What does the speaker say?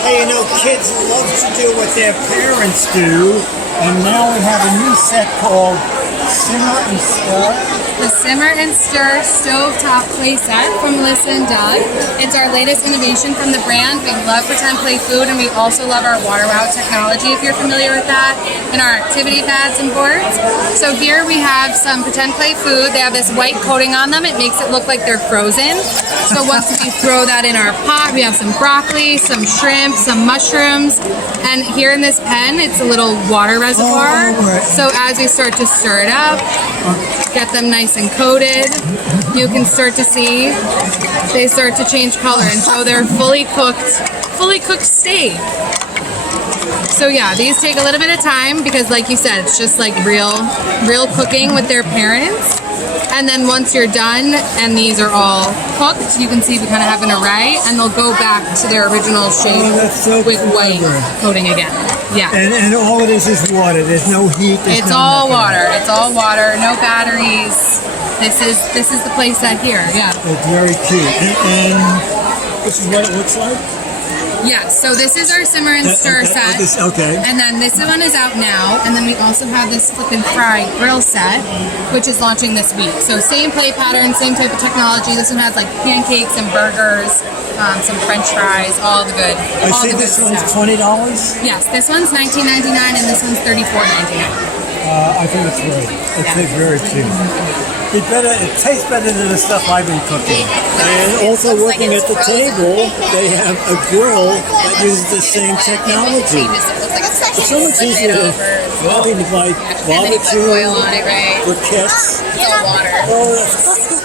Hey, kids love to do what their parents do, and now we have a new set called Simmer and Stir. The Simmer and Stir Stovetop Play Set from Melissa and Doug. It's our latest innovation from the brand. We love pretend play food, and we also love our water wow technology, if you're familiar with that, and our activity pads and boards. So here we have some pretend play food. They have this white coating on them. It makes it look like they're frozen. So once we throw that in our pot, we have some broccoli, some shrimp, some mushrooms, and here in this pen, it's a little water reservoir. So as we start to stir it up, get them nice and coated, you can start to see they start to change color, and so they're fully cooked steak. So yeah, these take a little bit of time because, like you said, it's just like real cooking with their parents. And then once you're done and these are all cooked, you can see we kind of have an array, and they'll go back to their original shape with white coating again. Yeah. And all it is water. There's no heat. It's all water. It's all water. No batteries. This is the play set here. Yeah. It's very cute. And this is what it looks like? Yeah, so this is our Simmer and Stir set. Okay. And then this one is out now. And then we also have this Flip and Fry grill set, which is launching this week. So same play pattern, same type of technology. This one has like pancakes and burgers, some French fries, all the good. I see this one's $20? Yes, this one's $19.99 and this one's $34.99. I think it's great. It's very cute. It tastes better than the stuff I've been cooking. And also working at the table, they have a grill that uses the same technology. It's so much easier to like barbecue, briquettes. It's all water. Oh, that's